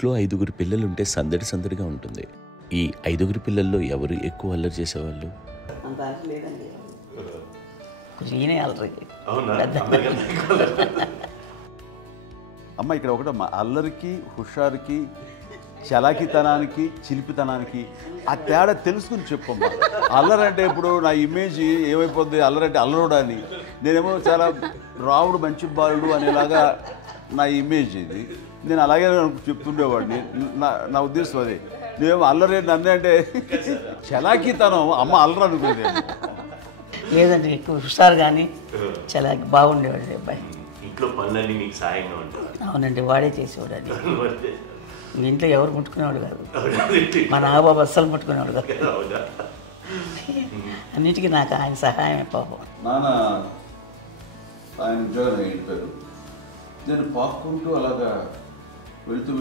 ఇంట్లో 5గురు పిల్లలుంటే సందడి సందడిగా ఉంటుంది. ఈ 5గురు పిల్లల్లో ఎవరు ఎక్కువ అల్లరి చేసేవాళ్ళు? అమ్మ ఇక్కడ ఒకటి అల్లరికి, హుషారుకి, చలాకితనానికి, చిలిపితనానికి ఆ తేడా తెలుసుకుని చెప్పమ్మా. అల్లరంటే ఇప్పుడు నా ఇమేజ్ ఏమైపోద్ది, అల్లరంటే అల్లరుడు అని, నేనేమో చాలా రావుడు మంచి బాలుడు అనేలాగా నా ఇమేజ్ ఇది. నేను అలాగే చెప్తుండేవాడిని. నా ఉద్దేశం అదే. నేనేమో అల్లరి నన్ను అంటే చలాకితనం అమ్మ అల్లరు అనుకునేది. లేదండి, ఎక్కువ హుషారు కానీ చాలా బాగుండేవాడు అబ్బాయి. ఇంట్లో పనులన్నీ మీకు సాయంగా ఉంటాయి? అవునండి, వాడే చేసేవాడు. అది ఇంట్లో ఎవరు ముట్టుకునేవాడు కాదు. మా నాగబాబు అస్సలు ముట్టుకునేవాడు కాదు. అన్నిటికీ నాకు ఆయన సహాయమే పాపం. నాన్న ఆయన ఉద్యోగం వెళ్ళిపోయారు. నేను పాక్కుంటూ అలాగా వెళుతూ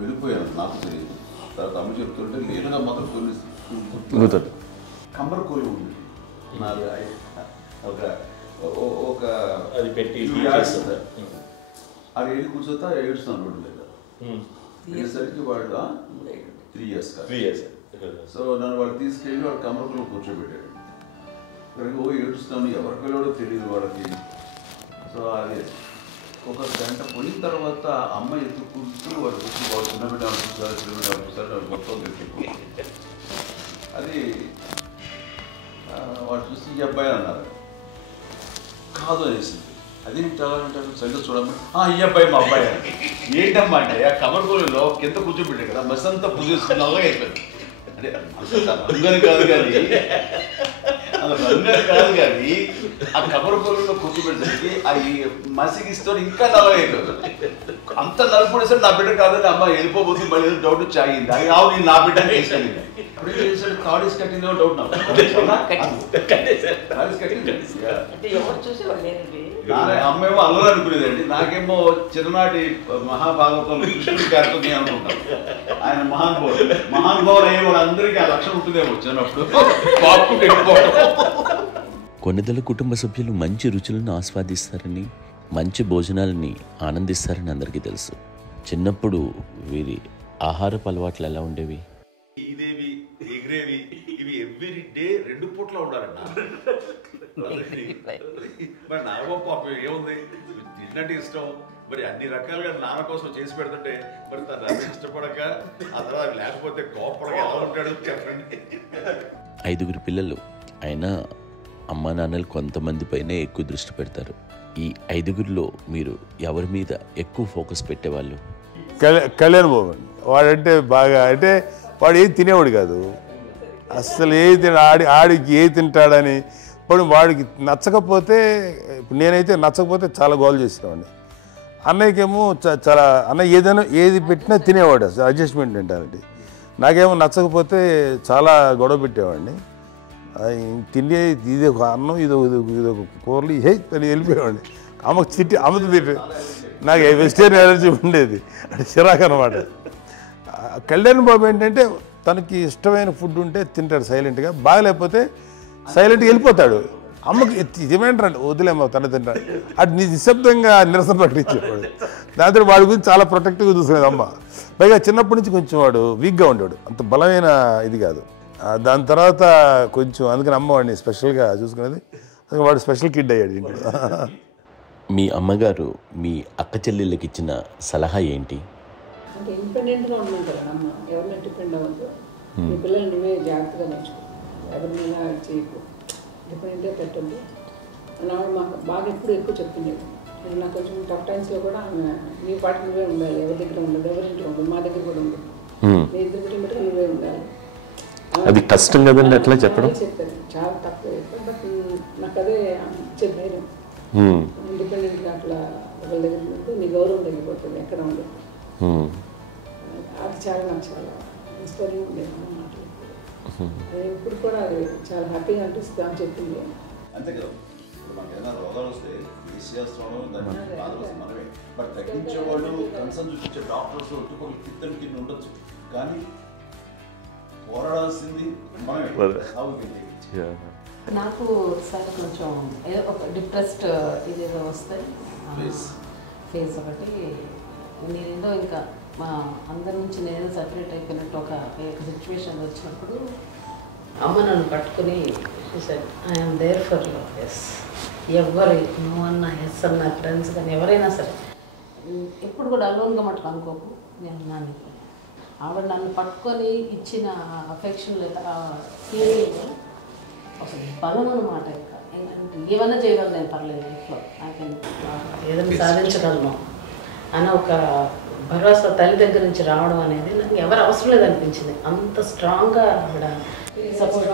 వెళ్ళిపోయాను. నాకు తెలియదు. తర్వాత అమ్మ చెప్తుంటే లేదుగా మాత్రం కొన్ని కమ్మర కోలు ఉంది నాలుగు ఒక అది పెట్టి అది వెళ్ళి కూర్చోతా ఏడుస్తున్నాను రోడ్డు మీద. వెళ్ళేసరికి వాళ్ళు 3 years సో నన్ను వాళ్ళు తీసుకెళ్ళి వాడు కమ్మరకులో కూర్చోబెట్టాడు. ఇక్కడికి ఏడుస్తాను, ఎవరి పిల్లడో తెలియదు వాళ్ళకి. సో అది ఒక గంట పోయిన తర్వాత అమ్మ ఎత్తుకుంటూ వాడు కూర్చొని వాడు చిన్నబిడ్డ అనిపిస్తారు మొత్తం తెచ్చి అది వాడు చూసి ఈ అబ్బాయి అన్నారు. కాదు అనేసింది. అది అంటారు సరిగ్గా చూడమ్మా, ఈ అబ్బాయి మా అబ్బాయి అని. ఏంటమ్మా అంటే ఆ కమర్గోలులో కింద కూర్చోబెట్టాడు కదా, బస్ అంతా పూజ చేసుకున్నాగా అయిపోయింది. అంటే రంగని కాదు కానీ ఆ కమర్గోలులో కూర్చోబెట్టడానికి అవి మసిగిస్తూ ఇంకా నల్లగా అయిపోయింది. అంత నలుపుడేసాడు నా బిడ్డ కాదని అమ్మ వెళ్ళిపోబోతుంది. మళ్ళీ డౌట్ వచ్చి ఆగింది. అది రావు నేను నా బిడ్డ వేసాను. తాడీస్ కట్టిందో డౌట్ నాకు. అమ్మేమో అల్లరు అనుకునేదండి. నాకేమో చిన్ననాటి మహాభాగవతం కృష్ణుడి కార్యక్రమం అనుకుంటాను. ఆయన మహానుభావులు అయ్యే వాళ్ళందరికీ ఆ లక్షణం ఉంటుందేమో చిన్నప్పుడు. కొన్నిదల కుటుంబ సభ్యులు మంచి రుచులను ఆస్వాదిస్తారని, మంచి భోజనాలని ఆనందిస్తారని అందరికీ తెలుసు. చిన్నప్పుడు వీరి ఆహారపు అలవాట్లు ఎలా ఉండేవి? ఇదేవి ఎగిరేవి ఇవి ఎవ్రీ డే 2 పూట్ల ఉండాలన్న. మరి నాగబాబు పాపం ఏముంది, తిన్నట్టు ఇష్టం. మరి అన్ని రకాలుగా నాన్న కోసం చేసి పెడుతుంటే మరి తను ఇష్టపడక ఆ తర్వాత లేకపోతే కోపడక ఎలా ఉంటాడు చెప్పండి. 5గురు పిల్లలు అయినా అమ్మా నాన్నలు కొంతమంది పైనే ఎక్కువ దృష్టి పెడతారు. ఈ 5గురిలో మీరు ఎవరి మీద ఎక్కువ ఫోకస్ పెట్టేవాళ్ళు? కళ్యాణ్ బాబు అండి. వాడంటే బాగా, అంటే వాడు ఏది తినేవాడు కాదు అసలు. ఏది ఆడికి ఏది తింటాడని. ఇప్పుడు వాడికి నచ్చకపోతే, ఇప్పుడు నేనైతే నచ్చకపోతే చాలా గోల్ చేసేవాడిని. అన్నయ్యకేమో చాలా అన్నయ్య ఏదైనా ఏది పెట్టినా తినేవాడు. అసలు అడ్జస్ట్మెంట్ మెంటాలిటీ. నాకేమో నచ్చకపోతే చాలా గొడవ పెట్టేవాడిని. తిండి ఇది ఒక అన్నం, ఇదొక కూరలు హే అని వెళ్ళిపోయేవాడిని. అమ్మకు అమ్మతో తిట్టి నాకు వెజిటేరియన్ ఎలర్జీ ఉండేది. అంటే చిరాకు అనమాట. కళ్యాణ్ బాబు ఏంటంటే తనకి ఇష్టమైన ఫుడ్ ఉంటే తింటాడు సైలెంట్గా, బాగలేకపోతే సైలెంట్గా వెళ్ళిపోతాడు. అమ్మకి ఇదేమేంటారండి వదిలేమో తన తింటాడు. అది నిశ్శబ్దంగా నిరసన ప్రకటించేవాడు. దాంతో వాడి గురించి చాలా ప్రొటెక్టివ్గా చూసుకునేది అమ్మ. పైగా చిన్నప్పటి నుంచి కొంచెం వాడు వీక్గా ఉండేవాడు, అంత బలమైన ఇది కాదు. దాని తర్వాత కొంచెం అందుకని అమ్మ వాడిని స్పెషల్గా చూసుకునేది. వాడు స్పెషల్ కిడ్ అయ్యాడు ఇంట్లో. మీ అమ్మగారు మీ అక్క చెల్లెళ్ళకి ఇచ్చిన సలహా ఏంటి? అంటే ఇండిపెండెంట్గా ఉండమంటారు అమ్మ. ఎవరిని డిపెండ్ అవ్వద్దు, మీ పిల్లల్ని నువ్వే జాగ్రత్తగా నేర్చుకో, ఎవరినైనా చేయకు, డిపెండెంట్గా పెట్టద్దు అని ఆవిడ మాకు బాగా ఎక్కువ చెప్తుండేది. నాకు కొంచెం టఫ్ టైమ్స్లో కూడా నీ పాటు నువ్వే ఉండాలి, ఎవరి దగ్గర ఉండదు, ఎవరింట్లో ఉండదు, మా దగ్గర కూడా ఉండదు, నీ ఇద్దరు కుటుంబం నువ్వే ఉండాలి. అది కష్టం కదండి అట్లా చెప్పడం. చెప్పారు చాలా తక్కువ చెప్పారు. బట్ నాకు అదే ఇచ్చే ధైర్యం. ఇండిపెండెంట్గా అట్లా ఒకరి దగ్గర ఉంటే నీ గౌరవం తగ్గిపోతుంది, ఎక్కడ ఉండదు. అది చాలా నాకు చాలా ఇన్స్పైరింగ్ ఉండేది అమ్మ మాటలు. ఇప్పుడు కూడా అది చాలా హ్యాపీగా అనిపిస్తుంది అని చెప్పింది. అంతే కదా, మనకి ఏదైనా రోగాలు వస్తే మనమే. బట్ తగ్గించే వాళ్ళు కన్సర్న్ చూపించే డాక్టర్స్ ఒట్టుకోలు కింద ఉండొచ్చు, కానీ పోరాడాల్సింది మనమే. నాకు సార్ కొంచెం ఒక డిప్రెస్డ్ ఇదేదో వస్తే ఫేస్ ఒకటి నేనేదో ఇంకా మా అందరి నుంచి నేను సపరేట్ అయిపోయినట్టు ఒక సిచ్యువేషన్ వచ్చినప్పుడు అమ్మ నన్ను పట్టుకుని I'm there for you. Yes, ఎవరు నువ్వు అన్నా ఎస్ అన్న ఫ్రెండ్స్ కానీ ఎవరైనా సరే ఎప్పుడు కూడా అలోన్గా మటుకు అనుకోకు, నేను నాన్న ఆవిడ నన్ను పట్టుకొని ఇచ్చిన అఫెక్షన్ లేదా ఫీలింగ్ అసలు బలం అన్నమాట. ఇంకా ఏమన్నా చేయగలను నేను, పర్లేదు లైఫ్లో ఏదైనా సాధించగలను అని ఒక భరోసా తల్లి దగ్గర నుంచి రావడం అనేది నాకు ఎవరు అవసరం లేదనిపించింది. అంత స్ట్రాంగ్గా ఆవిడ support,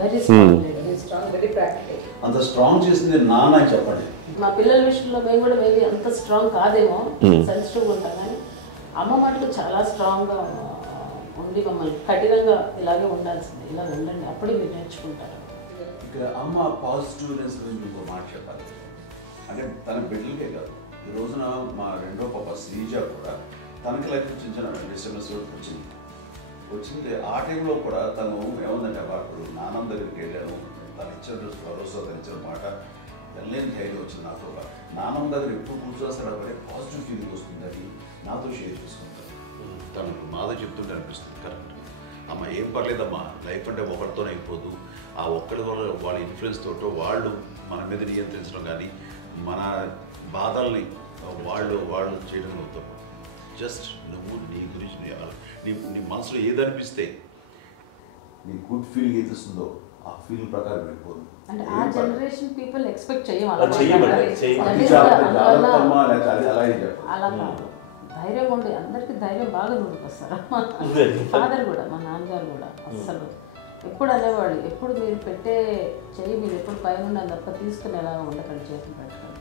very strong, very practical. అంత స్ట్రాంగ్ చేసింది నాన్న చెప్పండి. మా పిల్లల విషయంలో మేము కూడా మేబీ అంత స్ట్రాంగ్ కాదేమో, సెన్సిటివ్గా ఉంటాం, కానీ అమ్మ మటుకు చాలా స్ట్రాంగ్గా ఉండి మమ్మల్ని కఠినంగా ఇలాగే ఉండాల్సింది, ఇలా ఉండండి అప్పుడే మీరు నేర్చుకుంటారు. ఇక్కడ అమ్మ పాజిటివ్నెస్ గురించి ఇంకో మాట చెప్పాలి. అంటే తన బిడ్డలకే కాదు, ఈ రోజున మా రెండో పాప శ్రీజ కూడా తనకి లైఫ్ చిన్న డిస్టర్బెన్స్ వచ్చింది. ఆ టైంలో కూడా తను ఏముందంటే అప్పుడు నాన్న దగ్గరికి వెళ్ళాను, తను ఇచ్చిన భరోసా, తను ఇచ్చిన మాట వెళ్ళలేని ధైర్యం వచ్చింది నాకు. నాన్న దగ్గర ఎప్పుడు కూర్చోస్తాడు అప్పుడే పాజిటివ్ ఫీలింగ్ వస్తుందని నాతో షేర్ చేసుకుంటాను. తను మాతో చెప్తుంటే అనిపిస్తుంది కరెక్ట్. అమ్మ ఏం పర్లేదమ్మా, లైఫ్ అంటే ఒకరితోనే అయిపోదు, ఆ ఒక్కరి వల్ల వాళ్ళ ఇన్ఫ్లుయెన్స్ తోటో వాళ్ళు మన మీద నియంత్రించడం కానీ మన బాధల్ని వాళ్ళు చేయడం అవుతాం. జస్ట్ నువ్వు నీ గురించి నీ మనసులో ఏదనిపిస్తే నీ గుడ్ ఫీలింగ్ ఏది వస్తుందో ఆ ఫీలింగ్ ప్రకారం వెళ్ళిపోదు. అంటే ఆ జనరేషన్ పీపుల్ ఎక్స్పెక్ట్ చేయం అలా కాదు. ధైర్యం ఉండి అందరికీ ధైర్యం బాగా నూరుకొస్తారు. ఫాదర్ కూడా, మా నాన్నగారు కూడా అస్సలు ఎప్పుడు అనేవాడు, ఎప్పుడు మీరు పెట్టే చెయ్యి మీరు ఎప్పుడు పైన ఉండాలి తప్ప తీసుకుని ఎలా ఉండకండి, చేతులు పెట్టుకొని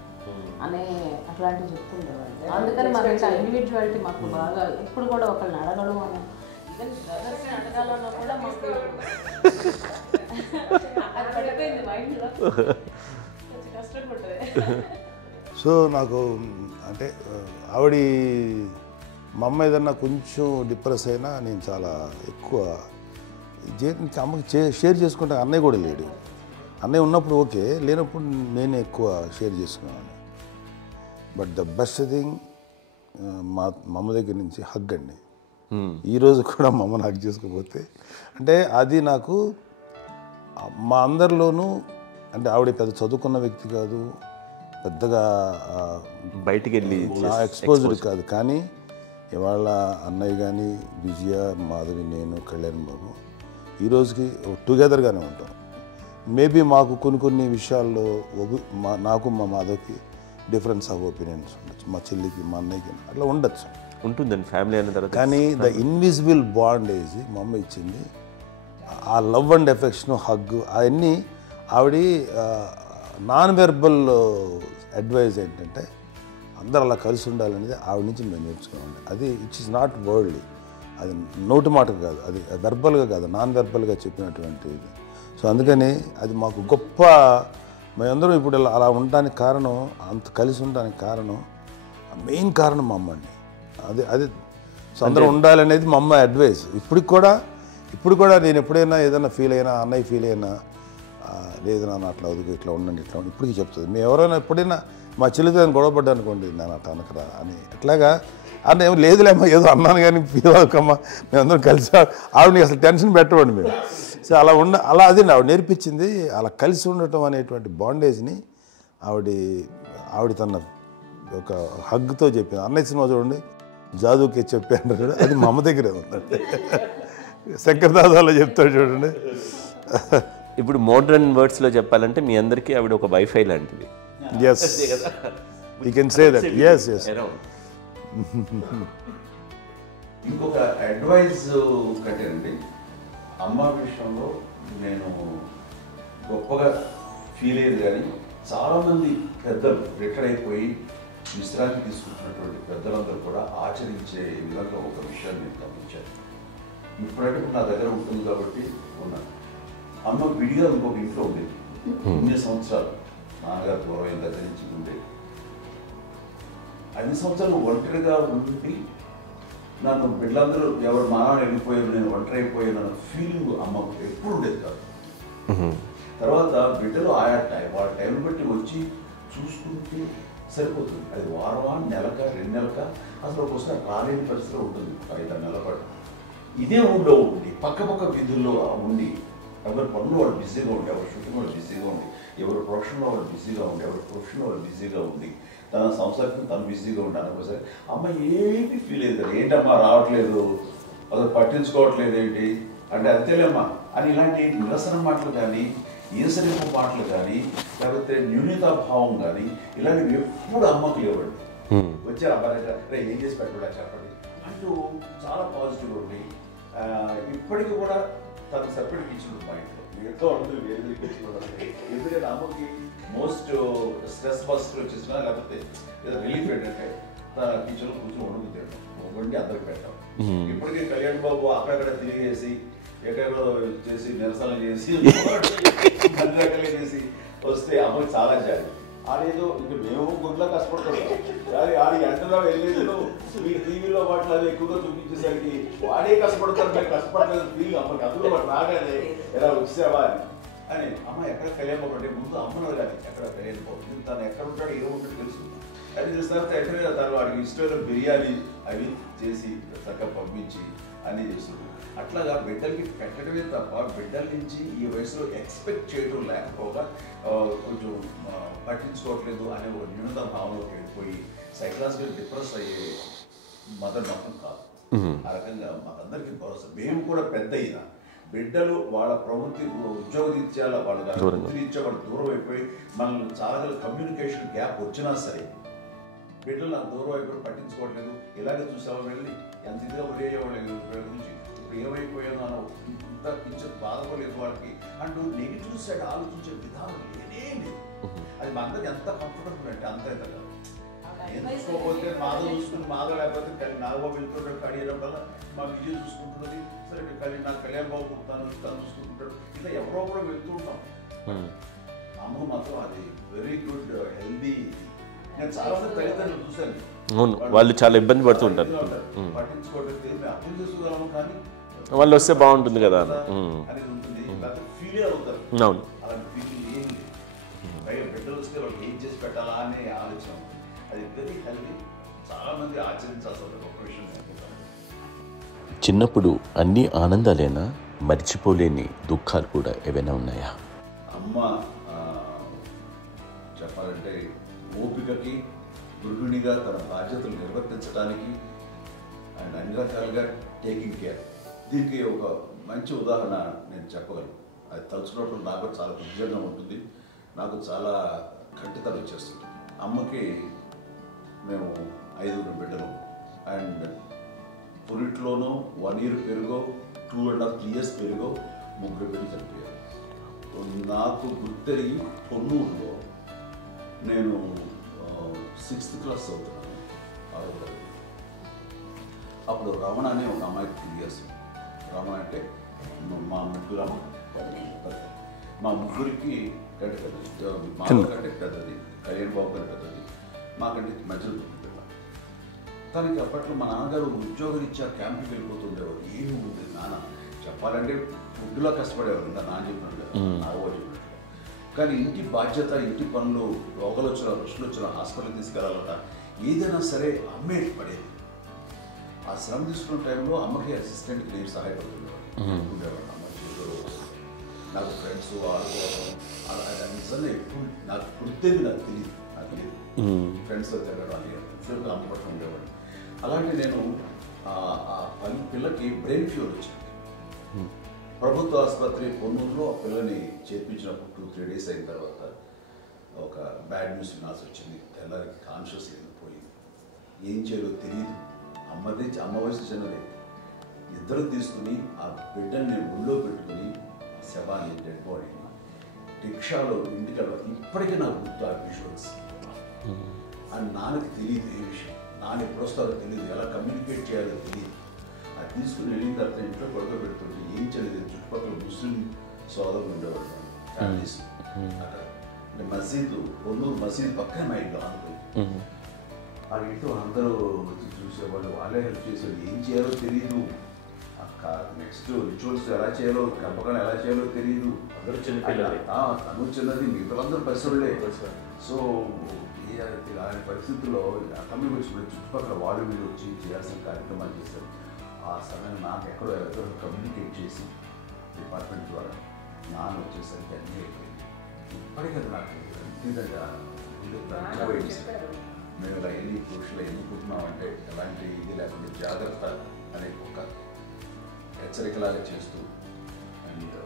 అనే అట్లాంటివి చెప్తుండేవాళ్ళు. అందుకని మాకు ఇంకా ఇండివిజువాలిటీ మాకు బాగా ఎప్పుడు కూడా ఒకళ్ళని అడగడం అని, ఈవెన్ బ్రదర్స్ని అడగాలన్నా కూడా మాకు అది పడిపోయింది మైండ్లో, కొంచెం కష్టంగా ఉంటుంది. సో నాకు అంటే ఆవిడ మా అమ్మ ఏదన్నా కొంచెం డిప్రెస్ అయినా నేను చాలా ఎక్కువ అమ్మకి షేర్ చేసుకుంటే అన్నయ్య కూడా లేడు. అన్నయ్య ఉన్నప్పుడు ఓకే, లేనప్పుడు నేనే ఎక్కువ షేర్ చేసుకున్నాను. బట్ ద బెస్ట్ థింగ్ మా అమ్మ దగ్గర నుంచి హగ్ అండి. ఈరోజు కూడా మా అమ్మని హగ్ చేసుకోకపోతే అంటే అది నాకు మా అందరిలోనూ, అంటే ఆవిడ పెద్ద చదువుకున్న వ్యక్తి కాదు, పెద్దగా బయటికి వెళ్ళి ఎక్స్పోజర్ కాదు, కానీ ఇవాళ అన్నయ్య కానీ విజయ, మాధవి, నేను, కళ్యాణ్ బాబు ఈ రోజుకి టుగెదర్గానే ఉంటాం. మేబీ మాకు కొన్ని విషయాల్లో నాకు మా మాధవ్కి డిఫరెన్స్ ఆఫ్ ఒపీనియన్స్ ఉండొచ్చు, మా చెల్లికి మా అన్నయ్యకి అట్లా ఉండొచ్చు, ఉంటుందండి ఫ్యామిలీ అన్న తర్వాత. కానీ ద ఇన్విజిబుల్ బాండేజ్ మా అమ్మ ఇచ్చింది, ఆ లవ్ అండ్ ఎఫెక్షన్, హగ్, అవన్నీ ఆవిడ నాన్ వెర్బల్ అడ్వైజ్ ఏంటంటే అందరూ అలా కలిసి ఉండాలనేది ఆవిడ నుంచి మేము నేర్చుకున్నాం. అది ఇట్స్ ఇస్ నాట్ వర్డ్లీ, అది నోటి మాట కాదు, అది వెర్బల్గా కాదు, నాన్ వెర్బల్గా చెప్పినటువంటి ఇది. సో అందుకని అది మాకు గొప్ప, మేమందరం ఇప్పుడు అలా ఉండడానికి కారణం, అంత కలిసి ఉండడానికి కారణం, మెయిన్ కారణం మా అమ్మండి. అది సో అందరూ ఉండాలనేది మా అమ్మ అడ్వైస్. ఇప్పుడు కూడా నేను ఎప్పుడైనా ఏదైనా ఫీల్ అయినా, అన్నయ్య ఫీల్ అయినా, లేదు నాన్న అట్లా వదుకు, ఇట్లా ఉండండి, ఇట్లా ఉండి ఇప్పటికీ చెప్తుంది. మేము ఎవరైనా ఎప్పుడైనా మా చెల్లితో గొడవపడ్డా అనుకోండి, నేను అట్లా అనకరా అని, ఎట్లాగా అన్న ఏమో లేదులేమ్మా ఏదో అన్నాను కానీ ఫీల్ అవ్వకమ్మా, మేమందరం కలిసి ఆవిడని అసలు టెన్షన్ పెట్టమండి మేము. సో అలా అది ఆవిడ నేర్పించింది, అలా కలిసి ఉండటం అనేటువంటి బాండేజ్ని ఆవిడ తన ఒక హగ్తో చెప్పింది. అన్నయ్య సినిమా చూడండి, జాదూకి చెప్పాను కూడా, అది మా అమ్మ దగ్గరే ఉందండి. శంకర్దాదాలో చెప్తాడు చూడండి. ఇప్పుడు మోడ్రన్ వర్డ్స్లో చెప్పాలంటే మీ అందరికీ ఆవిడ ఒక వైఫై లాంటిది. Yes, you can say that. Yes. ఇంకొక అడ్వైజ్ కట్టండి, అమ్మ విషయంలో నేను గొప్పగా ఫీల్ అయ్యేది, కానీ చాలామంది పెద్దలు రిటైర్ అయిపోయి విశ్రాంతి తీసుకుంటున్నటువంటి పెద్దలందరూ కూడా ఆచరించే విధంగా ఒక విషయాన్ని నేను గమనించాను. ఇప్పుడంటే నా దగ్గర ఉంటుంది కాబట్టి ఉన్నాను. అమ్మ విడిగా ఇంకొక ఇంట్లో ఉండేది, 9 సంవత్సరాలు నాన్నగారు దూరం దగ్గర నుంచి ఉండేది. 5 సంవత్సరాలు ఒంటరిగా ఉండి నన్ను బిడ్డలందరూ ఎవరు మా నాన్న వెళ్ళిపోయారు, నేను ఒంటరి అయిపోయాను అన్న ఫీలింగ్ అమ్మకు ఎప్పుడు ఉండేది కాదు. తర్వాత బిడ్డలు వాళ్ళ టైం బట్టి వచ్చి చూసుకుంటూ సరిపోతుంది. అది వారమా, నెలక, 2 నెలక, అసలు ఒకసారి రాలేని పరిస్థితిలో ఉంటుంది. 5-6 నెలల పాటు ఇదే ఊళ్ళో ఉండి పక్క వీధుల్లో ఉండి ఎవరి పనులు వాళ్ళు బిజీగా ఉండి, ఎవరి షూటింగ్ వాళ్ళు బిజీగా ఉండి, ఎవరి ప్రొఫెషన్లో వాళ్ళు బిజీగా ఉండి, ఎవరి ప్రొఫెషన్లో వాళ్ళు బిజీగా ఉండి, తన సంసారం తను బిజీగా ఉంటాను. ఒకసారి అమ్మ ఏమీ ఫీల్ అయ్యేది, ఏంటమ్మా రావట్లేదు, అసలు పట్టించుకోవట్లేదు ఏంటి అంటే అంతేలేమ్మా అని ఇలాంటి నిరసన మాటలు కానీ, ఈసరింపు మాటలు కానీ, లేకపోతే న్యూనతాభావం కానీ ఇలాంటివి ఎప్పుడు అమ్మకు లేవండి. వచ్చారు అబ్బాయి ఏం చేసి పెట్టడా చెప్పండి అంటూ చాలా పాజిటివ్ ఉండి ఇప్పటికీ కూడా తను సపరేట్ కిచెన్ మా ఇంట్లో ఎంతో ఉంటుంది. వేరే కిచెన్ ఎందుకంటే అమ్మకి మోస్ట్ స్ట్రెస్ బస్టర్ వచ్చేసినా లేకపోతే ఏదో రిలీఫ్ ఏంటంటే తన కిచెన్లో కూర్చొని వండి అందరికి పెట్టాం. ఇప్పటికీ కళ్యాణ్ బాబు అక్కడక్కడ తిరిగేసి ఎక్కడో చేసి నిరసన చేసి అన్ని రకాలు చేసి వస్తే అమ్మకి చాలా జాలి. ఆడేదో ఇంక మేము గుడ్లా కష్టపడుతున్నాం కానీ ఆడి ఎంతలో వెళ్ళేదో మీ టీవీలో వాటిలో అది ఎక్కువగా చూపించేసరికి వాడే కష్టపడతారు, మేము కష్టపడలేదు ఫీల్ అమ్మకి అందులో వాటి రాగానే ఎలా వచ్చావా అని అమ్మ ఎక్కడ కళ్యాణ్ బాబు అంటే ముందు అమ్మను కానీ ఎక్కడ కళ్యాణ్ బాబు తను ఎక్కడ ఉంటాడో ఏదో ఉంటుంది తెలుసు. అది చూస్తారు ఎక్కడ తను వాడికి ఇష్టమైన బిర్యానీ అవి చేసి చక్కగా పంపించి అన్నీ చేస్తుంటారు. అట్లాగా బిడ్డలకి పెట్టడమే తప్ప బిడ్డల నుంచి ఈ వయసులో ఎక్స్పెక్ట్ చేయడం లేకపోగా కొంచెం పట్టించుకోవట్లేదు అనే ఒక న్యూనత భావంలోకి వెళ్ళిపోయి సైకలాజికల్ డిప్రెస్ అయ్యే మదర్ మాత్రం కాదు. ఆ రకంగా మాకందరికీ భరోసా. మేము కూడా పెద్ద అయినా బిడ్డలు వాళ్ళ ప్రవృత్తి ఉద్యోగరీత్యా వాళ్ళు వృత్తిరీత్యా వాళ్ళు దూరం అయిపోయి మనల్ని చాలా కమ్యూనికేషన్ గ్యాప్ వచ్చినా సరే బిడ్డలు నాకు దూరం అయిపోయి పట్టించుకోవట్లేదు. ఇలాగే చూసావా వెళ్ళి ఎంత ఇదిగా వదిలేయేవాళ్ళు గురించి ఇప్పుడు ఏమైపోయాను అని ఇంత కించెం బాధపడలేదు వాళ్ళకి అంటూ నెగిటివ్ సైడ్ ఆలోచించే విధానం లేనే లేదు. అది మా అందరికి ఎంత కంఫర్టబుల్ అంటే అంత ఎంత కాదు. చూసుకోకపోతే మాధవ్ చూసుకుని మాధవ్ లేకపోతే నాగబాబు వెళ్తుంటాడు కడియడం వల్ల మా విజయ్ చూసుకుంటున్నది సరే నాకు కళ్యాణ్ బాబు తను చూసుకుంటుంటాడు. ఇలా ఎవరో కూడా వెళ్తూ ఉంటాం. అమ్మ మాత్రం అది వెరీ గుడ్ హెల్దీ. నేను చాలా మంది తల్లిదండ్రులు చూశాను, వాళ్ళు చాలా ఇబ్బంది పడుతూ ఉంటారు. పట్టించుకోవడం అర్థం చేసుకోగలము కానీ వాళ్ళు వస్తే బాగుంటుంది కదా అనేది ఉంటుంది. ఫీల్ అవుతారు. అవును, అలాంటి ఫీలింగ్ ఏం లేదు. పైగా బిడ్డలు వస్తే వాళ్ళు ఏం చేసి పెట్టాలా అనే ఆలోచన. అది వెరీ హెల్దీ. చాలా మంది ఆచరించాల్సిన ఒక విషయం. చిన్నప్పుడు అన్ని ఆనందాలేనా, మర్చిపోలేని దుఃఖాలు కూడా ఏవైనా ఉన్నాయా? అమ్మ చెప్పాలంటే ఓపికకి, గృహిణిగా తన బాధ్యతలు నిర్వర్తించడానికి అండ్ అన్ని రకాలుగా టేకింగ్ కేర్. దీనికి ఒక మంచి ఉదాహరణ నేను చెప్పగలను. అది తలుచుకున్నప్పుడు నాకు చాలా ఉద్యోగంగా ఉంటుంది, నాకు చాలా ఖండితలు వచ్చేస్తుంది. అమ్మకి మేము 5 బిడ్డలు అండ్ పురిట్లోనూ 1 year పెరుగో 2.5 years పెరుగో 3 బిడ్డలు చనిపోయారు. నాకు గుర్తెరిగి పొన్నూరులో నేను 6th class చదువుతున్నాను. 6వ తరగతి. అప్పుడు రమణ అనే ఒక అమ్మాయికి 3 years. రమణ అంటే మా ముగ్గురు మా ముగ్గురికి కంటే పెద్దది, మా కంటే పెద్దది, కళ్యాణ్ బాబు కంటే పెద్దది, మాకంటే మధ్యలో పిల్ల. తనకి అప్పట్లో మా నాన్నగారు ఉద్యోగరీత్యా క్యాంప్కి వెళ్ళిపోతుండేవారు. ఏమి ఉంటుంది నాన్న చెప్పాలంటే ఫుడ్లో కష్టపడేవారు. ఇంకా నాన్న చెప్పినట్టు కదా, నాగో చెప్పినట్టు. కానీ ఇంటి బాధ్యత, ఇంటి పనులు, రోగాలు వచ్చిన రుచులు వచ్చిన హాస్పిటల్కి తీసుకెళ్ళాలట ఏదైనా సరే అమ్మే పడేది. ఆ శ్రమ తీసుకున్న టైంలో అమ్మకి అసిస్టెంట్కి నేను సహాయపడుతుండేవాడు. అమ్మ చేతులు నాకు ఫ్రెండ్స్ ఆడుకోవడం అలా నిజంగా ఎప్పుడు నాకు గుర్తేది నాకు తెలియదు. ఫ్రెండ్స్తో తిరగడం అని ఫ్రెండ్స్ అమ్మ పట్ల ఉండేవాడు. అలాంటి నేను ఆ పిల్లకి బ్రెయిన్ ఫీవర్ వచ్చింది. ప్రభుత్వ ఆసుపత్రి పొన్నూరులో ఆ పిల్లని చేర్పించినప్పుడు 2-3 days అయిన తర్వాత ఒక బ్యాడ్ న్యూస్ వినాల్సి వచ్చింది. తెల్లారికి కాన్షియస్ పోయింది. ఏం చేయాలో తెలియదు. అమ్మ వయసు చిన్నదే. ఇద్దరు తీసుకుని ఆ బిడ్డని నేను ఒళ్ళో పెట్టుకుని శవాన్ని, డెడ్ బాడీని రిక్షాలో ఇంటికి వెళ్ళాలి. ఇప్పటికీ నాకు గుర్తు ఆ విజువల్స్. అని నాన్నకి తెలియదు ఏ విషయం. నాన్న ఎప్పుడు వస్తారో తెలియదు, ఎలా కమ్యూనికేట్ చేయాలో తెలియదు. అది తీసుకుని వెళ్ళిన తర్వాత ఇంట్లో పడుకోబెడుతుంటే ఏం చేయలేదు. చుట్టుపక్కల ముస్లిం సోదరులు ఉండేవాళ్ళు ఫ్యామిలీస్. అక్కడ అంటే మసీదు, పొన్నూరు మసీదు పక్కన మా ఇంట్లో అనుకుని ఆ ఇంట్లో అందరూ వచ్చి చూసేవాళ్ళు, వాళ్ళే హెల్ప్ చేసేవాళ్ళు. ఏం చేయాలో తెలియదు. ఆ నెక్స్ట్ రిచువల్స్ ఎలా చేయాలో, గర్భకాలం ఎలా చేయాలో తెలియదు. అందరూ చిన్నపిల్లలే. తను చిన్నది, మిగతాలందరూ పసివాళ్ళే. సో అలాంటి పరిస్థితుల్లో తమ్మి వచ్చినప్పుడు చుట్టుపక్కల వాళ్ళు మీరు వచ్చి చేయాల్సిన కార్యక్రమాలు చేశారు. ఆ సమయం నాకు ఎక్కడో కమ్యూనికేట్ చేసి డిపార్ట్మెంట్ ద్వారా నాన్న వచ్చేసరికి అన్నీ అయిపోయింది. ఇప్పటికీ నాకు ఎందుకంటే మేము ఇలా ఎన్ని పురుషులు ఎన్ని పుట్టినామంటే ఎలాంటి ఇది లేకుండా జాగ్రత్త అనే ఒక హెచ్చరికలాగా చేస్తూ అండ్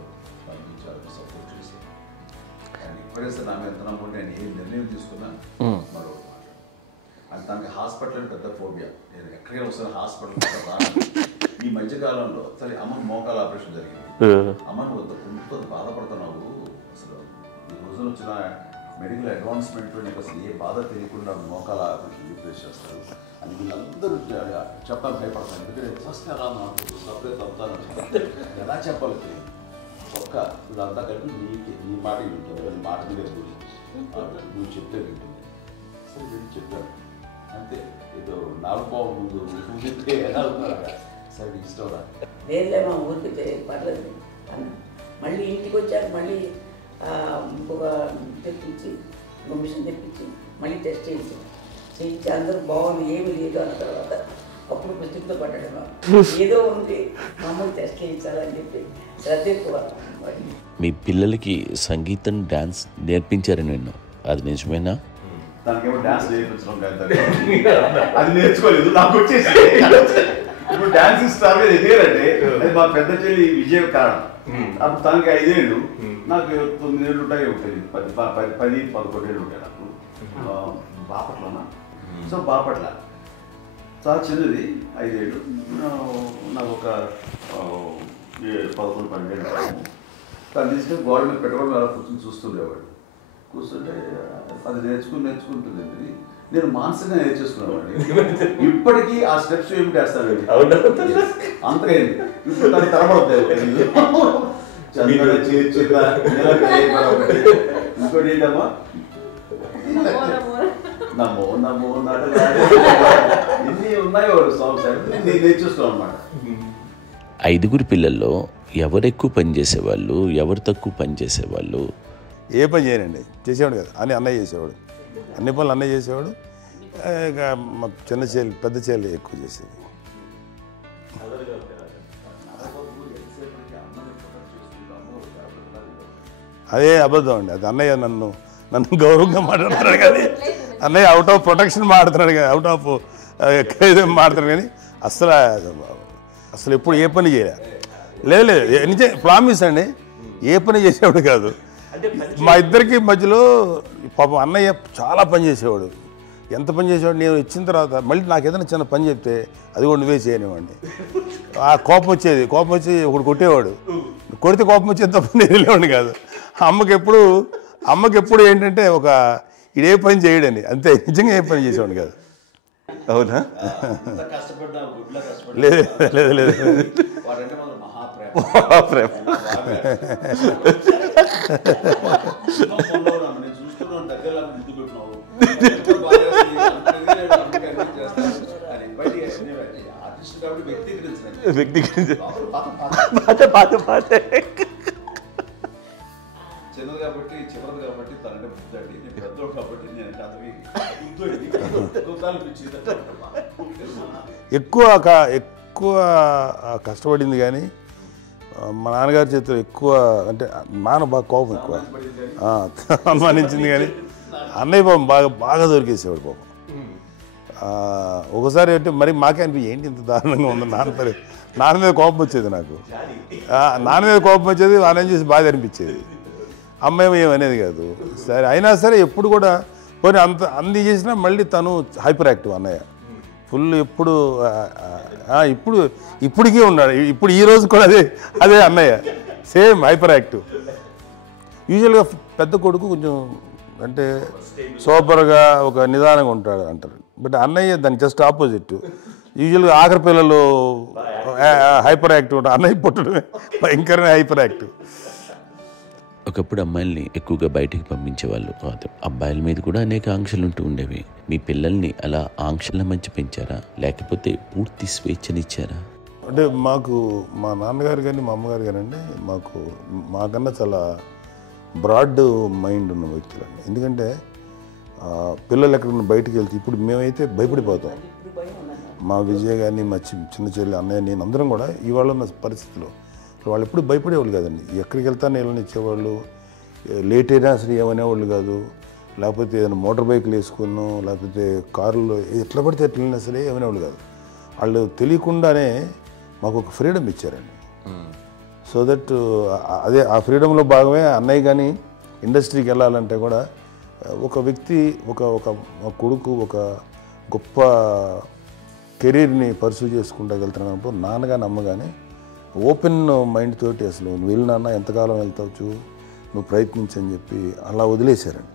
పంపించాలని సపోర్ట్ చేసి అండ్ ఇప్పుడైతే నా మీద నమ్ముకుంటే నేను ఏ నిర్ణయం తీసుకున్నా మరో మాట. అది తనకి హాస్పిటల్ పెద్ద ఫోబియా. నేను ఎక్కడికి వస్తాను హాస్పిటల్. ఈ మధ్యకాలంలో సరే అమ్మ మోకాల ఆపరేషన్ జరిగింది. అమ్మను కొంత బాధపడుతున్నావు, అసలు ఈ రోజున వచ్చిన మెడికల్ అడ్వాన్స్మెంట్ నీకు అసలు ఏ బాధ తెలియకుండా మోకాల రీప్లేస్ చేస్తారు అని వీళ్ళందరూ చెప్పాలి భయపడతాను. ఎందుకంటే ఫస్ట్ ఎలా నాకు సపరేట్ అవుతాను ఎలా చెప్పాలి తెలియదు. ఒక్క వీళ్ళంతా కలిపి నీ మాట వింటుంది, మాట మీద నువ్వు చెప్తే వింటుంది. సరే నేను చెప్పాను అంతే. ఏదో నాలుగు ముందు ఎలా ఉన్నారా సరే ఇష్టం రా వేరే మా ఊరికి పర్లేదు అన్న. మళ్ళీ ఇంటికి వచ్చాక మళ్ళీ ఇంకొక తెప్పించి మిషన్ తెప్పించి మళ్ళీ టెస్ట్ చేయించి అందరూ బాగుంది ఏమి లేదు అన్న తర్వాత అప్పుడు పుస్తకంతో పడ్డాడు. ఏదో ఉంది మమ్మల్ని టెస్ట్ చేయించాలని చెప్పి శ్రద్ధ ఎక్కువ. మీ పిల్లలకి సంగీతం డాన్స్ నేర్పించారని విన్నాం, అది నిజమేనా? తనకేమో డాన్స్ నేర్పించడం కాదు, అది నేర్చుకోలేదు, నాకు వచ్చేసి ఇప్పుడు డాన్సింగ్ స్టార్ ఎదిగారంటే అది మా పెద్ద చెల్లి విజయ కారణం. అప్పుడు తనకి 5 ఏళ్ళు, నాకు 9 ఏళ్ళు ఉంటాయి, ఉంటుంది 10-11 ఏళ్ళు ఉంటాయి నాకు. బాపట్లనా? సో బాపట్ల చాలా చిన్నది, 5 ఏళ్ళు. నాకు ఒక 11-12 ఏళ్ళు. తను తీసుకొని గోడ మీద పెట్టుకోవడం అలా కూర్చొని చూస్తుండేవాడు. కూర్చుంటే అది నేర్చుకుంటుంది. నేను మానసికంగా నేర్చేసుకున్నామండి. ఇప్పటికీ ఆ స్టెప్స్ ఏమిటి వేస్తాను అంతగా ఇప్పుడు తను తరబడతాయి. ఇంకోటి ఏంటమ్మా నమో నమో ఎన్ని ఉన్నాయో సాంగ్స్ నేను నేర్చేసుకున్నాను అన్నమాట. 5 పిల్లల్లో ఎవరు ఎక్కువ పని చేసేవాళ్ళు, ఎవరు తక్కువ పని చేసేవాళ్ళు? ఏ పని చేయనండి, చేసేవాడు కదా అని అన్నయ్య చేసేవాడు. అన్ని పనులు అన్నయ్య చేసేవాడు. ఇక మా చిన్న చెల్లి పెద్ద చెల్లి ఎక్కువ చేసేది. అదే అబద్ధం అండి, అది అన్నయ్య నన్ను గౌరవంగా మాట్లాడుతున్నాడు కానీ అన్నయ్య అవుట్ ఆఫ్ ప్రొటెక్షన్ మాట్లాడుతున్నాడు కానీ అవుట్ ఆఫ్ మాట్లాడుతున్నాడు కానీ అసలు ఎప్పుడు ఏ పని చేయలే. లేదు నిజే ప్రామిస్ అండి, ఏ పని చేసేవాడు కాదు. మా ఇద్దరికి మధ్యలో పాపం అన్నయ్య చాలా పని చేసేవాడు. ఎంత పని చేసేవాడు, నేను ఇచ్చిన తర్వాత మళ్ళీ నాకు ఏదైనా చిన్న పని చెప్తే అది కూడా నువ్వే చేయనివ్వండి. ఆ కోపం వచ్చేది, కోపం వచ్చి ఒకడు కొట్టేవాడు, కొడితే కోపం వచ్చేది తప్ప నేను వెళ్ళేవాడిని కాదు. అమ్మకి ఎప్పుడు ఏంటంటే ఒక ఇదే పని చేయడని, అంతే. నిజంగా ఏ పని చేసేవాడిని కాదు. అవునా? లేదు లేదు లేదు మహాప్రేమ. చిన్నది కాబట్టి చివరిది కాబట్టి తనంటే బుద్ధండి, నేను పెద్దోడు కాబట్టి నేను ఎక్కువ కష్టపడింది కానీ మా నాన్నగారి చేతిలో ఎక్కువ అంటే నాన్న బాగా కోపం ఎక్కువ అనుమానించింది కానీ అన్నయ్య పాపం బాగా దొరికేసేవాడు పాపం. ఒకసారి అంటే మరి మాకే అనిపి ఏంటి ఇంత దారుణంగా ఉంది నాన్న మీద కోపం వచ్చేది నాకు. నాన్న మీద కోపం వచ్చేది, నాన్న చూసి బాధ అనిపించేది. అమ్మాయి ఏమనేది కాదు. సరే అయినా సరే ఎప్పుడు కూడా పోనీ అన్ని చేసినా మళ్ళీ తను హైపర్ యాక్టివ్ అన్నయ్య ఫుల్. ఇప్పటికీ ఉన్నాడు, ఇప్పుడు ఈ రోజు కూడా అదే అన్నయ్య సేమ్ హైపర్ యాక్టివ్. యూజువల్గా పెద్ద కొడుకు కొంచెం అంటే సూపర్గా ఒక నిదానంగా ఉంటాడు అంటారు, బట్ అన్నయ్య దానికి జస్ట్ ఆపోజిట్. యూజువల్గా ఆఖరి పిల్లలు హైపర్ యాక్టివ్ ఉంటారు, అన్నయ్య పుట్టడమే భయంకరమైన హైపర్ యాక్టివ్. ఒకప్పుడు అమ్మాయిల్ని ఎక్కువగా బయటికి పంపించేవాళ్ళు కాదు, అబ్బాయిల మీద కూడా అనేక ఆంక్షలు ఉంటూ ఉండేవి. మీ పిల్లల్ని అలా ఆంక్షల మధ్య పెంచారా, లేకపోతే పూర్తి స్వేచ్ఛనిచ్చారా? అంటే మాకు మా నాన్నగారు కానీ మా అమ్మగారు కానీ అండి మాకన్నా చాలా బ్రాడ్ మైండ్ ఉన్న వ్యక్తులండి. ఎందుకంటే పిల్లలు ఎక్కడన్నా బయటికి వెళ్తే ఇప్పుడు మేమైతే భయపడిపోతాం. మా విజయ్ కానీ మా చిన్న చెల్లి అన్నయ్య నేను అందరం కూడా ఇవాళ ఉన్న పరిస్థితిలో వాళ్ళు ఎప్పుడు భయపడేవాళ్ళు కాదండి. ఎక్కడికి వెళ్తాను నీళ్ళని ఇచ్చేవాళ్ళు, లేట్ అయినా అసలు ఏమనేవాళ్ళు కాదు. లేకపోతే ఏదైనా మోటార్ బైక్లు వేసుకున్నాం, లేకపోతే కారులో ఎట్లా పడితే ఎట్లయినా సరే ఏమనేవాళ్ళు కాదు. వాళ్ళు తెలియకుండానే మాకు ఒక ఫ్రీడమ్ ఇచ్చారండి. సో దట్ అదే ఆ ఫ్రీడంలో భాగమే అన్నయ్య కానీ ఇండస్ట్రీకి వెళ్ళాలంటే కూడా ఒక వ్యక్తి ఒక కొడుకు ఒక గొప్ప కెరీర్ని పర్సూ చేసుకుంటూ వెళ్తున్నప్పుడు నాన్నగాని అమ్మగాని ఓపెన్ మైండ్ తోటి అసలు నువ్వు వెళ్ళి నాన్న ఎంతకాలం వెళ్తావచ్చు, నువ్వు ప్రయత్నించని చెప్పి అలా వదిలేశారండి.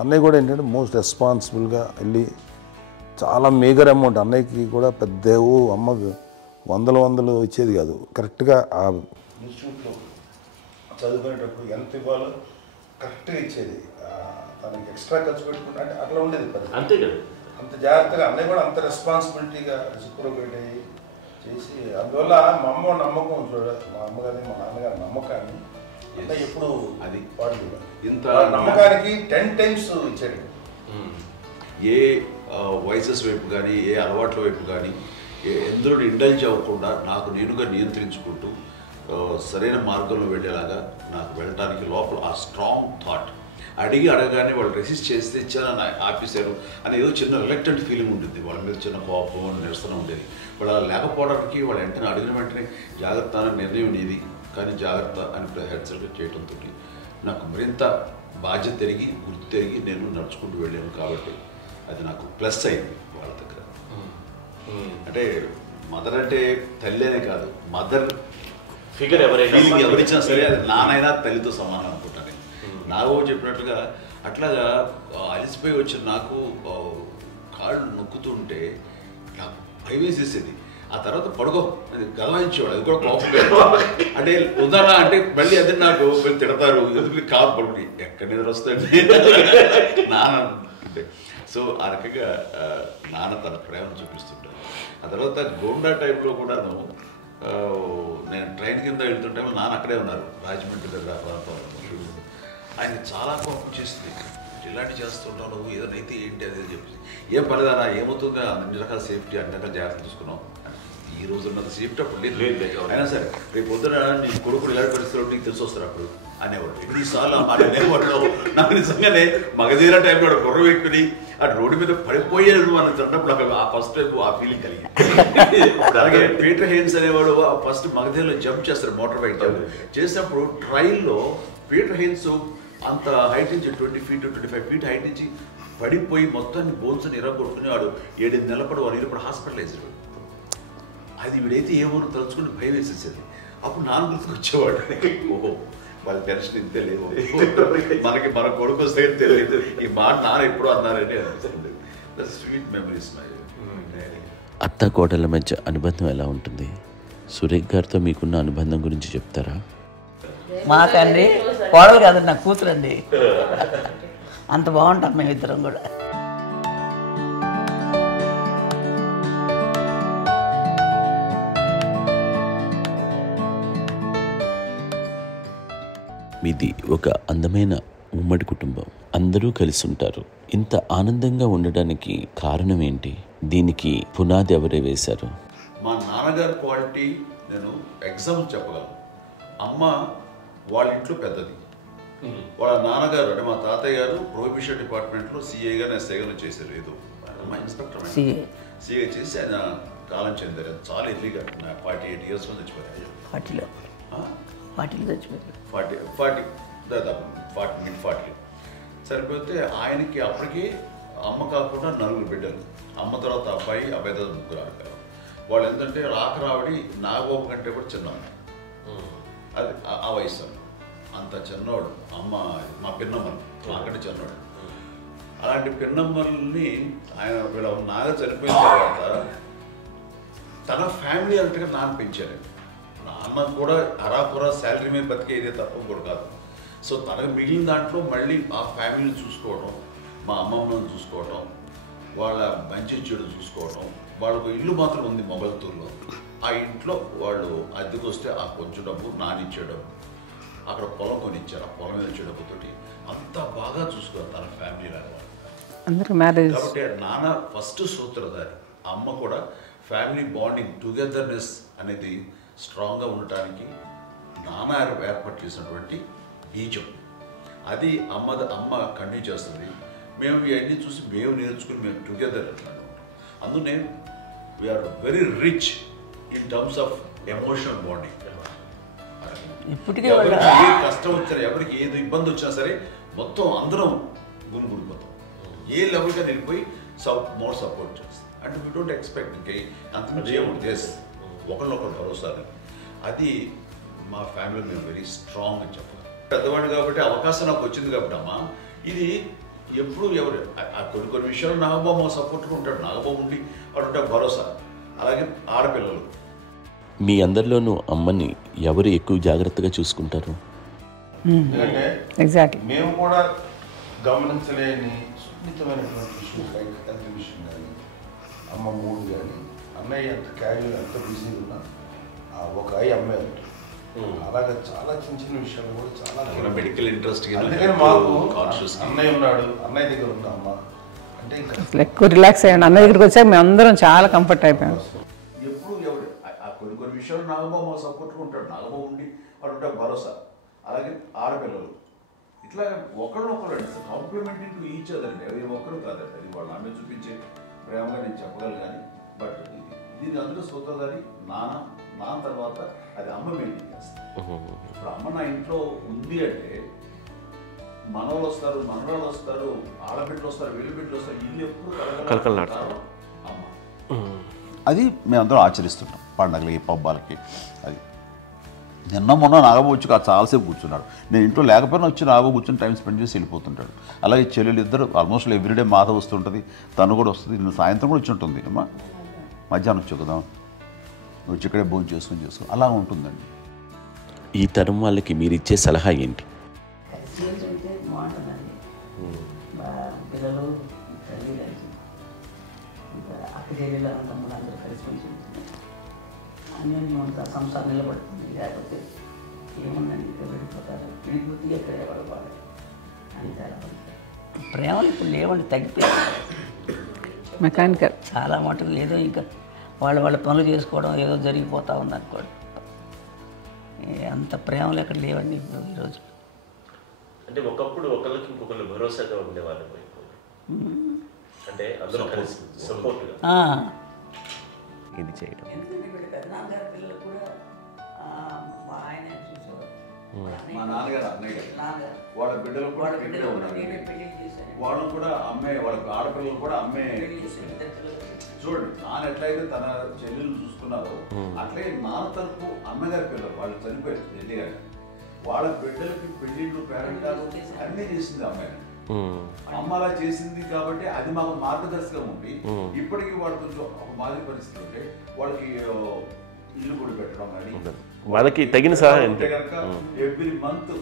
అన్నయ్య కూడా ఏంటంటే మోస్ట్ రెస్పాన్సిబుల్గా వెళ్ళి చాలా మేజర్ అమౌంట్ అన్నయ్యకి కూడా పెద్ద అమ్మకు వందలు ఇచ్చేది కాదు. కరెక్ట్గా ఆ ఇన్స్టిట్యూట్లో చదువుకునేటప్పుడు ఎంత ఇవ్వాలో కరెక్ట్గా ఇచ్చేది. తనకి ఎక్స్ట్రా ఖర్చు పెట్టుకుంటే అంటే అట్లా ఉండేది పరిస్థితి. అంతే కదా, అంత జాగ్రత్తగా అన్నయ్య కూడా అంత రెస్పాన్సిబిలిటీగా రెసిప్రోకేట్ అయ్యి చేసి అందువల్ల మా అమ్మ నమ్మకం మా అమ్మగారి మా నాన్నగారి నమ్మకాన్ని అంటే ఎప్పుడు అది వాడు ఇంత నమ్మకానికి 10 times ఇచ్చాడు. ఏ వయసెస్ వైపు కానీ ఏ అలవాట్ల వైపు కానీ ఎందులో ఇండల్జ్ అవ్వకుండా నాకు నేనుగా నియంత్రించుకుంటూ సరైన మార్గంలో వెళ్ళేలాగా నాకు వెళ్ళడానికి లోపల ఆ స్ట్రాంగ్ థాట్ అడగానే వాళ్ళు రెసిస్ట్ చేస్తే ఇచ్చారని ఆపేశారు అని ఏదో చిన్న రిలక్టెంట్ ఫీలింగ్ ఉంటుంది. వాళ్ళ మీద చిన్న కోపం నిరసన ఉండేది. వాళ్ళు అలా లేకపోవడానికి వాళ్ళు వెంటనే అడిగిన వెంటనే జాగ్రత్త అనే నిర్ణయం ఉండేది. కానీ జాగ్రత్త అని హెచ్చరిక చేయడంతో నాకు మరింత బాధ్యత తిరిగి గుర్తు తిరిగి నేను నడుచుకుంటూ వెళ్ళాను. కాబట్టి అది నాకు ప్లస్ అయింది వాళ్ళ దగ్గర. అంటే మదర్ అంటే తల్లి అనే కాదు, మదర్ ఫిగర్ ఎవరిచ్చినా సరే అది నానైనా తల్లితో సమానం అనుకుంటాను. నాకు చెప్పినట్లుగా అట్లాగా అలిసిపోయి వచ్చిన నాకు కాళ్ళు నొక్కుతుంటే నాకు భయం వేసేసేది. ఆ తర్వాత పడుకో అది గలవాయించేవాడు. అది కూడా కోపం అంటే ఉదాహరణ అంటే మళ్ళీ అదే నాకు తిడతారు ఎందుకు కాదు పడుకుని ఎక్కడ నిద్ర వస్తుంది నాన్న అంటే. సో ఆ రకంగా నాన్న తన ప్రేమ చూపిస్తుంటాను. ఆ తర్వాత గోండా టైంలో కూడాను నేను ట్రైన్ కింద వెళ్తుంటే నాన్న అక్కడే ఉన్నారు రాజమండ్రి దగ్గర ప్రాంతంలో. ఆయన చాలా కోపం చేస్తుంది, ఇలాంటి చేస్తుంటావు నువ్వు ఏదైనా అయితే ఏంటి అది చెప్పి ఏం పర్లేదన్నా ఏమవుతుందో అన్ని రకాల సేఫ్టీ అన్ని రకాల జాగ్రత్త తీసుకున్నాం. ఈ రోజు ఉన్నంత సేఫ్టీ అప్పుడు లేదు. అయినా సరే రేపు పొద్దున నీ కొడుకులు ఇలాంటి పరిస్థితుల్లో నీకు తెలిసి వస్తారు అప్పుడు అనేవాడు. ఎన్నిసార్లు అనేవాడు నాకు నిజంగానే మగధీర టైంలో గుర్ర పెట్టుకుని ఆ రోడ్డు మీద పడిపోయాడు అని అన్నప్పుడు నాకు ఆ ఫస్ట్ టైం ఆ ఫీలింగ్ కలిగింది. అలాగే పీటర్ హెయిన్స్ అనేవాడు ఫస్ట్ మగధీరలో జంప్ చేస్తారు, మోటార్ బైక్ జంప్ చేసినప్పుడు ట్రైల్లో పీటర్ హెయిన్స్ అంత హైట్ నుంచి 20 feet 25 feet హైట్ నుంచి పడిపోయి మొత్తాన్ని బోన్స్ని ఇరగొట్టుకుని వాడు 7 నెలల పాటు వాడు ఇప్పుడు హాస్పిటలైజ్డ్. అది వీడైతే ఏమో తలుచుకుని భయం వేసేసేది. అప్పుడు నాన్న గుర్తుకు వచ్చేవాడు, ఓహో వాళ్ళ టెన్షన్ ఇంతే లేవు, మనకి మన కొడుకు వస్తే తెలియదు ఈ మాట నాన్న ఎప్పుడు అన్నారని అనిపిస్తుంది. Sweet memories. అత్త కోడళ్ళ మధ్య అనుబంధం ఎలా ఉంటుంది? సురేఖ్ గారితో మీకున్న అనుబంధం గురించి చెప్తారా? మాకండి కోడలు కాదండి, నాకు కూతురండి. అంత బాగుంటాం మేమిద్దరం కూడా. మీది ఒక అందమైన ఉమ్మడి కుటుంబం, అందరూ కలిసి ఉంటారు. ఇంత ఆనందంగా ఉండడానికి కారణం ఏంటి? దీనికి పునాది ఎవరే వేశారు? మా నాన్నగారి క్వాలిటీ నేను ఎగ్జాంపుల్ చెప్పగలను. అమ్మ వాళ్ళ ఇంట్లో పెద్దది, వాళ్ళ నాన్నగారు అంటే మా తాతయ్య గారు ప్రొహిబిషన్ డిపార్ట్మెంట్లో సిఐగా ఎస్ఐగా చేశారు. ఏదో మా ఇన్స్పెక్టర్ సిఐ చేసి ఆయన కాలం చెందారు. చాలా ఎర్లీగా 48 years చచ్చిపోయారు. 40 దాదాపు 40 సరిపోతే ఆయనకి అప్పటికి అమ్మ కాకుండా 4 బిడ్డలు. అమ్మ తర్వాత అబ్బాయి తర్వాత 3 ఆడపిల్లలు. వాళ్ళు ఏంటంటే రాకరావడి నాగబాబు కంటే కూడా చిన్నవాడు. అది ఆ వయసు అంత చిన్నవాడు. అమ్మ మా పిన్నమ్మలు మాకంటే చిన్నవాడు. అలాంటి పిన్నమ్మల్ని ఆయన వీళ్ళ నాగ చనిపోయిన తర్వాత తన ఫ్యామిలీ అంతగా నాన్న పెంచారు. నాన్న కూడా అరాపురా శాలరీ మీద బతికేదే తప్ప కూడా కాదు. సో తనకు మిగిలిన దాంట్లో మళ్ళీ ఆ ఫ్యామిలీని చూసుకోవడం, మా అమ్మమ్మను చూసుకోవడం, వాళ్ళ మంచి చెడు చూసుకోవడం. వాళ్ళకు ఇల్లు మాత్రం ఉంది మొగల్తూరులో. ఆ ఇంట్లో వాళ్ళు అద్దెకు వస్తే ఆ కొంచెం డబ్బు నానిచ్చే డబ్బు, అక్కడ పొలం కొనిచ్చారు, ఆ పొలం మీద ఇచ్చే డబ్బుతోటి అంతా బాగా చూసుకోవాలి తన ఫ్యామిలీ లాగా. అందరూ మ్యారేజ్ కాబట్టి నాన్న ఫస్ట్ సూత్రధారి, అమ్మ కూడా ఫ్యామిలీ బాండింగ్ టుగెదర్నెస్ అనేది స్ట్రాంగ్గా ఉండటానికి నాన్న ఏర్పాటు చేసినటువంటి బీజం. అది అమ్మ కంటిన్యూ చేస్తుంది. మేము ఇవన్నీ చూసి మేము నేర్చుకుని మేము టుగెదర్ అందునే we are very rich in terms of emotional bonding. ఇప్పటికే ఎవరికి ఏ కష్టం వచ్చినా, ఎవరికి ఏది ఇబ్బంది వచ్చినా సరే మొత్తం అందరం గురిపోతాం. ఏ లెవెల్గా వెళ్ళిపోయి మోర్ సపోర్ట్ చేస్తాం. అంటే వీ డోంట్ ఎక్స్పెక్ట్ ఇంకే అంత చేయకూడదు. ఎస్, ఒకరినొకరు భరోసా. అది మా ఫ్యామిలీ మేము వెరీ స్ట్రాంగ్ అని చెప్పాలి. పెద్దవాడిని కాబట్టి అవకాశం నాకు వచ్చింది కాబట్టి అమ్మ, ఇది ఎప్పుడు ఎవరు కొన్ని విషయాలు నాగబాబు సపోర్ట్గా ఉంటాడు. నాగబాబు ఉండి వాడు ఉంటాడు భరోసా. అలాగే ఆడపిల్లలు మీ అందరిలోనూ అమ్మని ఎవరు ఎక్కువ జాగ్రత్తగా చూసుకుంటారు? ఎందుకంటే ఎగ్జాక్ట్లీ మేము కూడా గమనించలేని సున్నితమైనటువంటి విషయం, లైక్ హెల్త్ విషయం కానీ, అమ్మ మూడు కానీ, అన్నయ్య ఎంత క్యాజువల్ ఎంత బిజీ ఉన్నా ఒక అమ్మాయి ఉంటుంది. అలాగే చాలా చిన్న చిన్న విషయాలు కూడా చాలా మెడికల్ ఇంట్రెస్ట్. అందుకని మాకు అన్నయ్య ఉన్నాడు, అన్నయ్య దగ్గర ఉన్న అమ్మ అంటే ఇంకా ఎక్కువ రిలాక్స్ అయ్యాను. అన్న దగ్గరికి వచ్చాక మేము అందరం చాలా కంఫర్ట్ అయిపోయాం. ఎప్పుడు ఎవరు కొన్ని విషయాలు నాగబాబు సపోర్ట్గా ఉంటాడు. నాగబాబు ఉండి వాడు ఉంటాడు భరోసా. అలాగే ఆడపిల్లలు ఇట్లా ఒకరినొకరు కాంప్లిమెంటింగ్ టు ఈచ్ అదర్ అండి. అవి ఒక్కరు కాదండి, అది వాళ్ళ అమ్మ చూపించే ప్రేమగా నేను చెప్పగలను. కానీ బట్ దీని అందులో సూత్రధారి నాన్న తర్వాత అది అమ్మ మెయింటైన్ చేస్తుంది. ఇప్పుడు అమ్మ నా ఇంట్లో ఉంది అంటే మనవలు వస్తారు, మనవరాలు వస్తారు, ఆడబిడ్డలు వస్తారు, వీళ్ళబిడ్డలు వస్తారు, ఇల్లు ఎప్పుడు కలకలాడతారు అమ్మ. అది మేమందరం ఆచరిస్తుంటాం పండగలకి, పబ్బాలకి. అది నిన్న మొన్న నాగబాబు వచ్చి చాలాసేపు కూర్చున్నాడు. నేను ఇంట్లో లేకపోయినా వచ్చి నాగబాబు కూర్చొని టైం స్పెండ్ చేసి వెళ్ళిపోతుంటాడు. అలాగే చెల్లెలు ఇద్దరు ఆల్మోస్ట్ ఎవ్రీడే మాత వస్తుంటుంది, తను కూడా వస్తుంది. నిన్న సాయంత్రం కూడా వచ్చి ఉంటుంది. అమ్మా మధ్యాహ్నం వచ్చి కదా వచ్చి ఇక్కడే భోజనం చేసుకో అలా ఉంటుందండి. ఈ తరం వాళ్ళకి మీరు ఇచ్చే సలహా ఏంటి? కలిసి ఉంటే బాగుంటుందండి. పిల్లలు తల్లి కలిసి ఇంకా అక్క చెల్లెలు తమ్ముడు అందరూ కలిసి ఉంటుంది. అన్యోన్యం అంతా సంసారం నిలబడుతుంది. లేకపోతే ఏముందండి ఇక్కడ వెళ్ళిపోతారు, విడిపోతే ఎక్కడ పడవాలి అని చాలా ప్రేమలు ఇప్పుడు లేవండి, తగ్గిపోయాయి. మెకానికల్ చాలా మటుకు ఏదో ఇంకా వాళ్ళ పనులు చేసుకోవడం ఏదో జరిగిపోతూ ఉంది అనుకోండి. అంత ప్రేమలు ఎక్కడ లేవండి ఇప్పుడు ఈరోజు. అంటే ఒకప్పుడు ఒకరికి ఇంకొకరు భరోసాగా ఉండేవాళ్ళు, అంటే అందరూ కలిసి సపోర్ట్గా ఇది చేయడం. ఎందుకంటే వీళ్ళ పెద్దనాన్నగారి పిల్లలు కూడా ఆయన చూసేవారు. మా నాన్నగారు అన్నయ్య గారు నాన్నగారు వాళ్ళ బిడ్డలు కూడా వాళ్ళ ఇక్కడే బిడ్డలు కూడా ఉన్నారు. నేనే పెళ్లి చేశాను. వాళ్ళు కూడా అమ్మే, వాళ్ళ ఆడపిల్లలు కూడా అమ్మే. పెళ్లి చేశాను ఇద్దరు పిల్లలు. చూడండి, నాన్న ఎట్లయితే తన చెల్లెలు చూసుకున్నారో అట్లే నాన్న తరపు అమ్మగారి పిల్లలు వాళ్ళు చనిపోయారు చెల్లి గారు. వాళ్ళ బిడ్డలకి పెళ్లిళ్ళు, పేరెంటాలు అన్నీ చేసింది అమ్మాయి. అమ్మ అలా చేసింది కాబట్టి అది మాకు మార్గదర్శకం ఉండి ఇప్పటికీ వాళ్ళు కొంచెం ఒక మాదిరి పరిస్థితి ఉంటే వాళ్ళకి ఇల్లు కూడా పెట్టడం కానీ వాళ్ళకి తగిన సహాయం అంటే కనుక ఎవ్రీ మంత్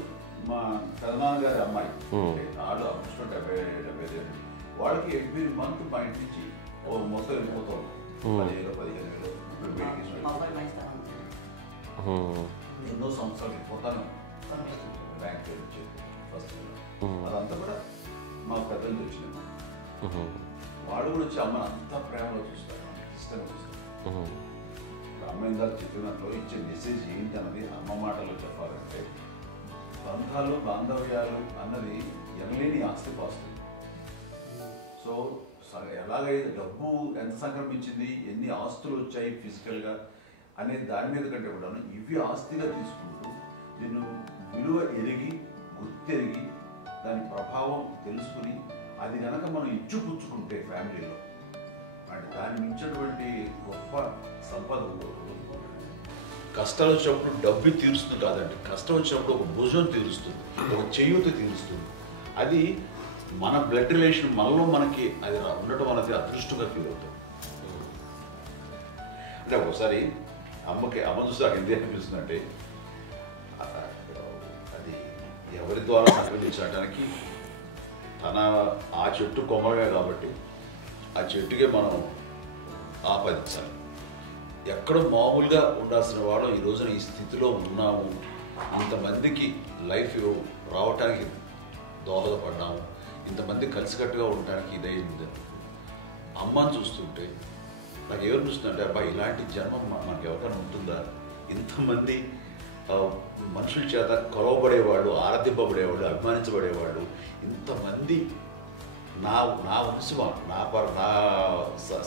మా పెదనాన్న గారి అమ్మాయి వాళ్ళు అప్పుడు 70 వాళ్ళకి ఎవ్రీ మంత్ మా ఇంటి నుంచి మొత్తం వెళ్ళిపోతాం 10,000-15,000 మొబైల్ మైస్తాను ఎన్నో సంవత్సరాలు వెళ్ళిపోతాను. బ్యాంక్ వచ్చేది ఫస్ట్ అదంతా కూడా మా పెద్దలు వచ్చింది. వాడు కూడా వచ్చి అమ్మని అంతా ప్రేమలో చూస్తారు, ఇష్టంగా చూస్తారు. అమ్మ ఇందాక చెప్పినట్లు ఇచ్చే మెసేజ్ ఏంటి అన్నది అమ్మ మాటలో చెప్పాలంటే బంధాలు, బాంధవ్యాలు అన్నది ఎనలేని ఆస్తిపాస్తులు. సో ఎలాగైతే డబ్బు ఎంత సంక్రమించింది, ఎన్ని ఆస్తులు వచ్చాయి ఫిజికల్గా అనే దాని మీద కంటే కూడా ఇవి ఆస్తిగా తీసుకుంటూ దీన్ని విలువ ఎరిగి, గుర్తెరిగి, దాని ప్రభావం తెలుసుకుని అది కనుక మనం ఇచ్చిపుచ్చుకుంటే ఫ్యామిలీలో అంటే దాన్ని మించినటువంటి గొప్ప సంపద ఉండదు. కష్టాలు వచ్చినప్పుడు డబ్బు తీరుస్తుంది కాదండి, కష్టం వచ్చినప్పుడు ఒక భుజం తీరుస్తుంది, ఒక చేయూత తీరుస్తుంది. అది మన బ్లడ్ రిలేషన్ మనలో మనకి అది ఉండటం అనేది అదృష్టంగా ఫీల్ అవుతాం. అంటే ఒకసారి అమ్మ చూసి నాకు ఎందుకు అనిపిస్తుంది అంటే అది ఎవరి ద్వారా సంక్రమించడానికి తన ఆ చెట్టు కొమ్మలమే కాబట్టి ఆ చెట్టుకే మనం ఆపాదించాలి. ఎక్కడో మామూలుగా ఉండాల్సిన వాళ్ళు ఈ రోజున ఈ స్థితిలో ఉన్నాము, ఇంతమందికి లైఫ్ రావటానికి దోహదపడ్డాము, ఇంతమంది కలిసికట్టుగా ఉండటానికి ఇదైంది. అమ్మని చూస్తుంటే నాకు ఎవరు చూస్తుందంటే అబ్బా ఇలాంటి జన్మం మనకు ఎవరికైనా ఉంటుందా, ఇంతమంది మనుషుల చేత కొలవబడేవాళ్ళు, ఆరాధింపబడేవాళ్ళు, అభిమానించబడేవాళ్ళు, ఇంతమంది నా నా వంశమా, నా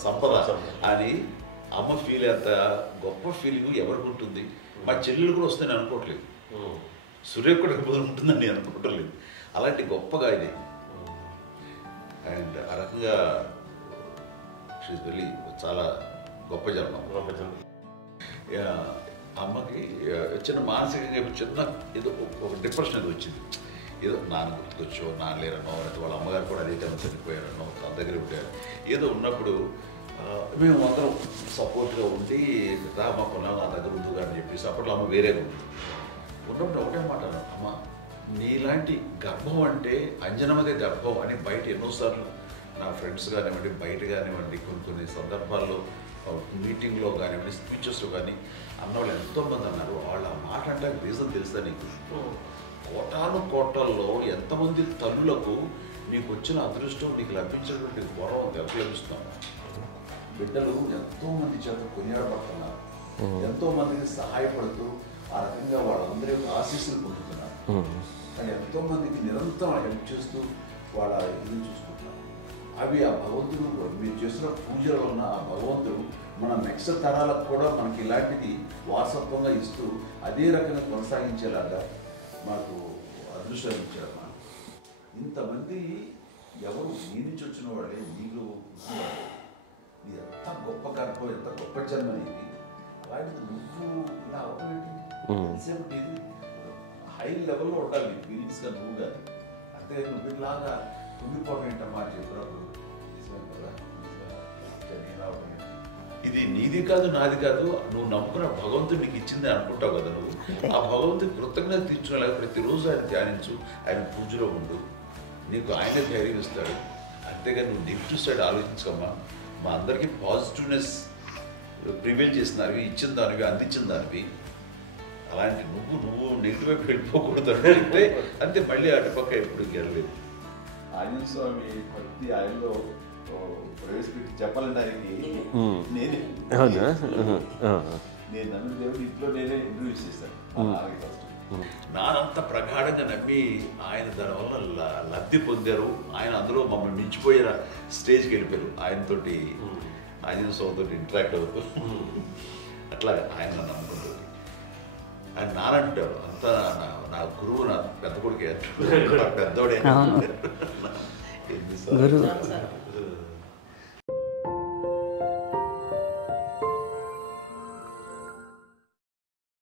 సంపద అని అమ్మ ఫీల్ అంత గొప్ప ఫీలింగ్ ఎవరికి ఉంటుంది. మా చెల్లెలు కూడా వస్తే నేను అనుకోవట్లేదు, సూర్య కూడా ఉంటుందని నేను అనుకోవట్లేదు. అలాంటి గొప్పగా ఇది. అండ్ ఆ రకంగా షీస్ వెరీ చాలా గొప్ప జన్మ. అమ్మకి చిన్న మానసికంగా చిన్న ఏదో ఒక డిప్రెషన్ ఏదో వచ్చింది. ఏదో నాన్న గుర్తుకొచ్చో, నాన్న లేరనో, అయితే వాళ్ళ అమ్మగారు కూడా అదే టైం చనిపోయారనో, తన దగ్గర ఉంటారు. ఏదో ఉన్నప్పుడు మేము అందరం సపోర్ట్గా ఉండి మా పొలం నా దగ్గర ఉందిగా అని చెప్పేసి అప్పట్లో అమ్మ వేరేగా ఉంది. ఉన్నప్పుడు ఒకటే మాట అమ్మ నీలాంటి గర్భం అంటే అంజనమదే గర్భం అని బయట ఎన్నోసార్లు నా ఫ్రెండ్స్ కానివ్వండి, బయట కానివ్వండి, కొన్ని సందర్భాల్లో మీటింగ్లో కానివ్వండి, స్పీచెస్లో కానీ అన్నవాళ్ళు ఎంతోమంది అన్నారు. వాళ్ళ మాట అంటే రీజన్ తెలుసా నీకు? కోటాను కోటల్లో ఎంతమంది తల్లులకు నీకు వచ్చిన అదృష్టం, నీకు లభించినటువంటి గౌరవం ఎవరు లభిస్తున్నాము. బిడ్డలు ఎంతోమంది చేత కొనియాడబడుతున్నారు, ఎంతోమందికి సహాయపడుతూ ఆ రకంగా వాళ్ళందరి యొక్క ఆశీస్సులు పొందుతున్నారు. కానీ ఎంతోమందికి నిరంతరం హెల్ప్ చేస్తూ వాళ్ళ ఇది చూసుకుంటున్నారు. అవి ఆ భగవంతుడు మీరు చేసిన పూజలో ఉన్న ఆ భగవంతుడు మన నెక్స్ట్ తరాలకు కూడా మనకి ఇలాంటిది వారసత్వంగా ఇస్తూ అదే రకంగా కొనసాగించేలాగా మాకు అదృష్టం ఇచ్చారు. ఇంతమంది ఎవరు నీ నుంచి వచ్చిన వాళ్ళే నీకు నీ ఎంత గొప్ప గర్భం, ఎంత గొప్ప జన్మ నీది. అలాంటిది నువ్వు ఇలా అవ్వబెట్టి ఎంతసేపు ఇది హై లెవెల్లో ఉండాలి నీ ఫీలింగ్స్గా నువ్వు కానీ. అంతే నువ్వు ఇలాగా కుంగిపోవడం ఏంటమ్మా చెప్పినప్పుడు ఇది నీది కాదు, నాది కాదు, నువ్వు నమ్ముకున్న భగవంతుడు నీకు ఇచ్చింది అనుకుంటావు కదా. నువ్వు ఆ భగవంతుడి కృతజ్ఞత తీర్చుకోలేక ప్రతిరోజు ఆయన ధ్యానించు, ఆయన పూజలో ఉండు, నీకు ఆయనే ధైర్యం ఇస్తాడు. అంతేగాని నువ్వు నెగిటివ్ సైడ్ ఆలోచించకమ్మా. మా అందరికీ పాజిటివ్నెస్ ప్రివైల్ చేసిన దానివి, ఇచ్చిన దానివి, అందించిన దానివి. అలాంటి నువ్వు నెగిటివ్ వైపు వెళ్ళిపోకూడదు అంటే అంతే. మళ్ళీ అటుపక్క ఎప్పుడు గెలలేదు. ఆంజనేయ స్వామి భక్తి ఆయనలో ప్రవేశపెట్టి చెప్పాలంటే ఆయనకి నేనే నేను నమ్మిన దేవుడు ఇంట్లో నేనే ఇంట్రడ్యూస్ చేశాను. నానంత ప్రగాఢంగా నమ్మి ఆయన దానివల్ల లబ్ధి పొందారు. ఆయన అందులో మమ్మల్ని మించిపోయిన స్టేజ్కి వెళ్ళిపోయారు. ఆయనతోటి ఆంజనేయ స్వామితో ఇంటరాక్ట్ అవుతూ అట్లా ఆయన నమ్ముకుంటుంది. ఆయన నానంటారు అంతా నా గురువు, నా పెద్ద కొడుకే, పెద్దోడే.